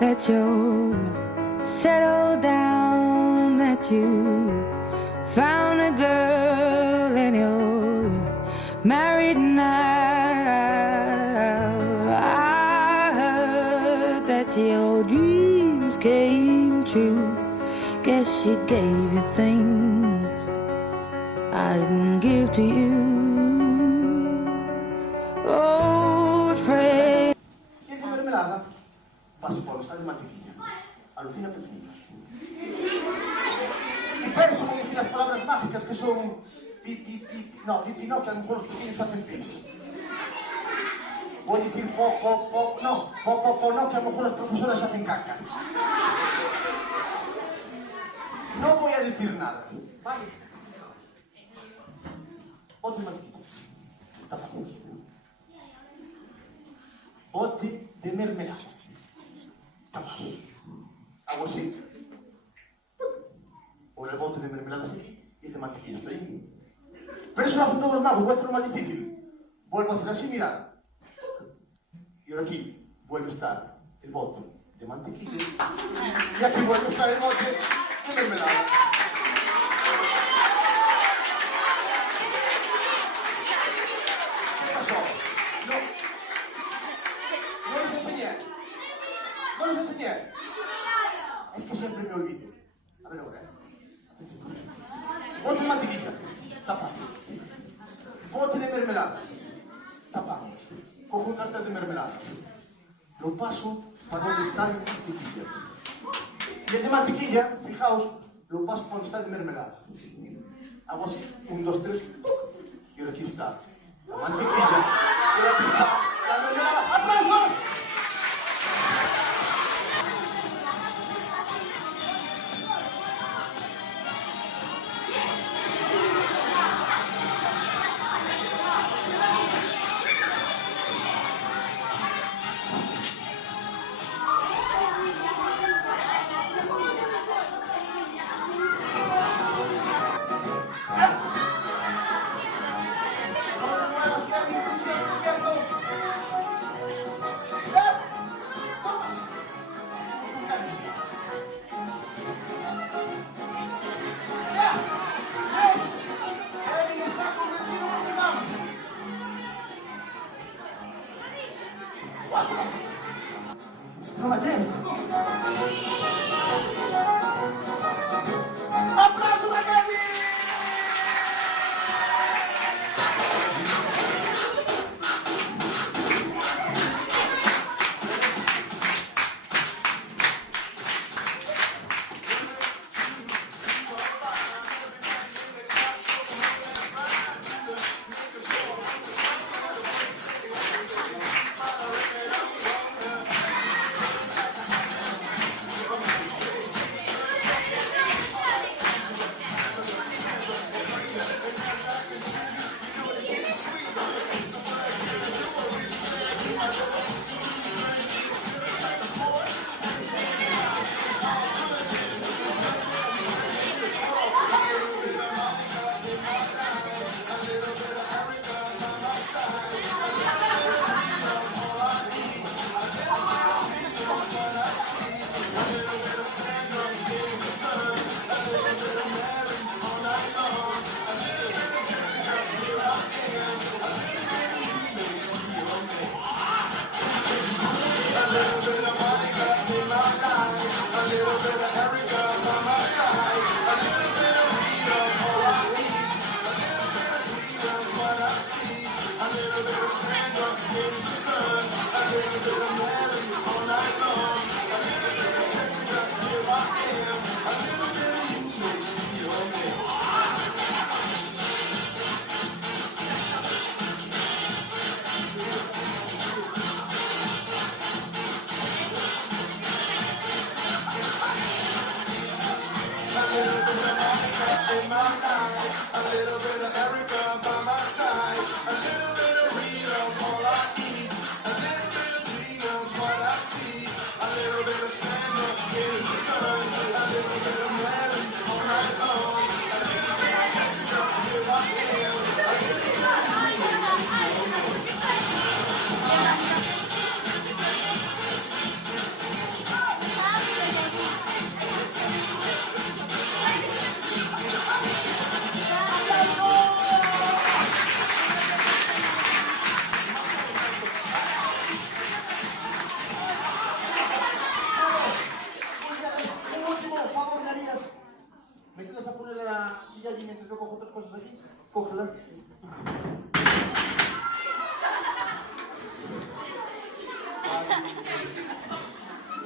that you're settled down, that you found a girl and you're married now. I heard that your dreams came true. Guess she gave you things I didn't give to you. Old friend. ¿Quieres de mermelada? Paso por está de mantequilla. Alucina pepinillos. Y pienso en decir las palabras mágicas que son no, pipi no, que a lo mejor los pequeños hacen pis. Voy a decir no, que a lo mejor las profesoras hacen caca. No voy a decir nada, ¿vale? Bote de mantequilla. Tapamos. Bote de mermelada. Tapamos. Hago así. Ahora el bote de mermelada está aquí y el de mantequilla está ahí. Pero eso lo hacen todos los magos, voy a hacerlo más difícil. Vuelvo a hacer así, mirad. Y ahora aquí vuelve a estar el bote de mantequilla. Y aquí vuelve a estar el bote de mermelada. ¿Qué pasó? No les enseñé. No les enseñé. Es que siempre me olvido. A ver ahora, Bote de mantequilla. Tapa. Bote de mermelada. Tapamos. Cojo un castel de mermelada. Lo paso para donde está el mantequilla. Y el de mantequilla, fijaos, lo paso para donde está el de mermelada. Hago así, 1, 2, 3. Y ahora aquí está la mantequilla. Y ahora aquí está la mermelada. ¡Aplausos! No me atrevo. ¡Aplausos a Kevin!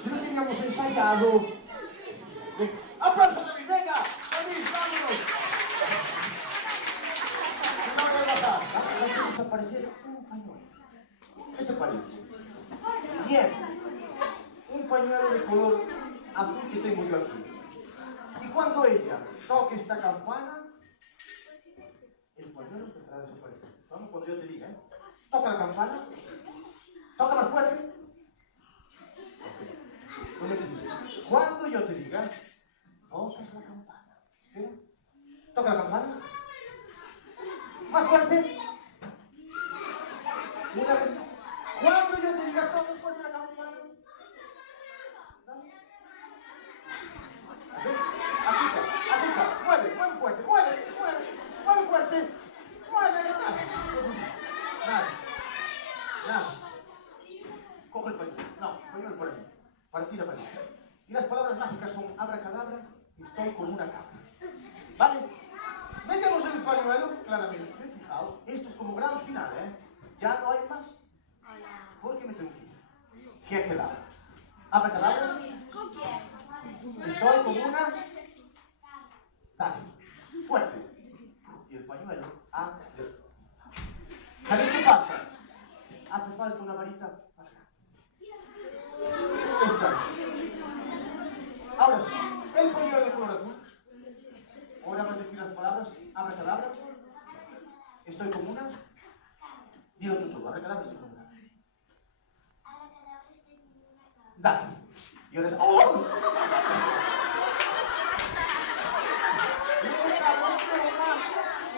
Si lo teníamos ensayado. ¡Aplausos, David! ¡Venga! ¡David, vámonos! No me va a pasar. Vamos a desaparecer un pañuelo. ¿Qué te parece? Bien. Un pañuelo de color azul que tengo yo aquí. Y cuando ella toque esta campana, el pañuelo empezará a desaparecer. Vamos, cuando yo te diga, ¿eh? Toca la campana. Toca más fuerte. Cuando yo te diga, tocas la campana. ¿Sí? Toca la campana. Más fuerte. Una vez. Cuando yo te diga, toca fuerte la campana. Aplica. Mueve fuerte. Mueve fuerte. Mueve. Nada. Coge el pañuelo. No, el pañuelo por aquí. Partida para allí. Y las palabras mágicas son abracadabra y estoy con una cabra. ¿Vale? Metemos el pañuelo, claramente. Fijaos, esto es como gran final, ¿eh? Ya no hay más. Porque me tengo que ir. ¿Qué ha quedado? Abracadabra. Estoy con una... Dale. Fuerte. Y el pañuelo ha desaparecido. ¿Sabéis qué pasa? Hace falta una varita más grande. Esta. Ahora sí, el pañuelo de color azul. Ahora van a decir las palabras abracadabra. Estoy como una. Digo tú todo, abracadabra estoy como una. Dale. Y ahora es. ¡Oh!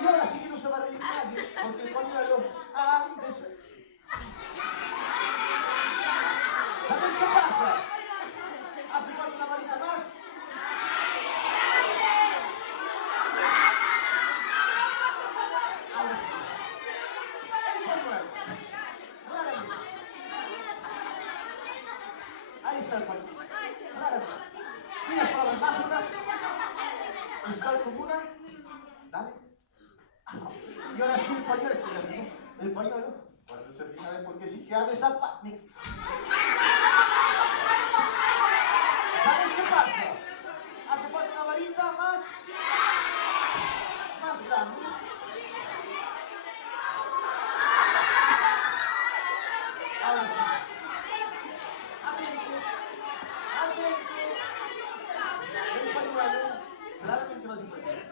Y ahora sí que no se va a reír nadie, porque el pañuelo ha desaparecido. ¿Sabes qué pasa? Hace falta una varita más. Ahora sí. Pañuelo. Claramente. Ahí está el pañuelo. Claramente. Y las palabras mágicas. Estoy como una. Dale. Y ahora sí el pañuelo. El pañuelo. Para no ser finales porque sí que ha desaparecido. ¿Sabes qué pasa? Hace falta una varita más grande. Ahora sí. Atento. El pañuelo claramente más diferente.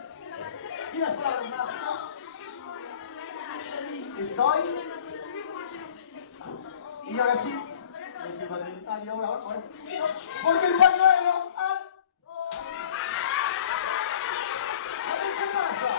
Y las palabras mágicas. Estoy. Y ahora sí. Porque el pañuelo ha... ¿Sabes qué pasa?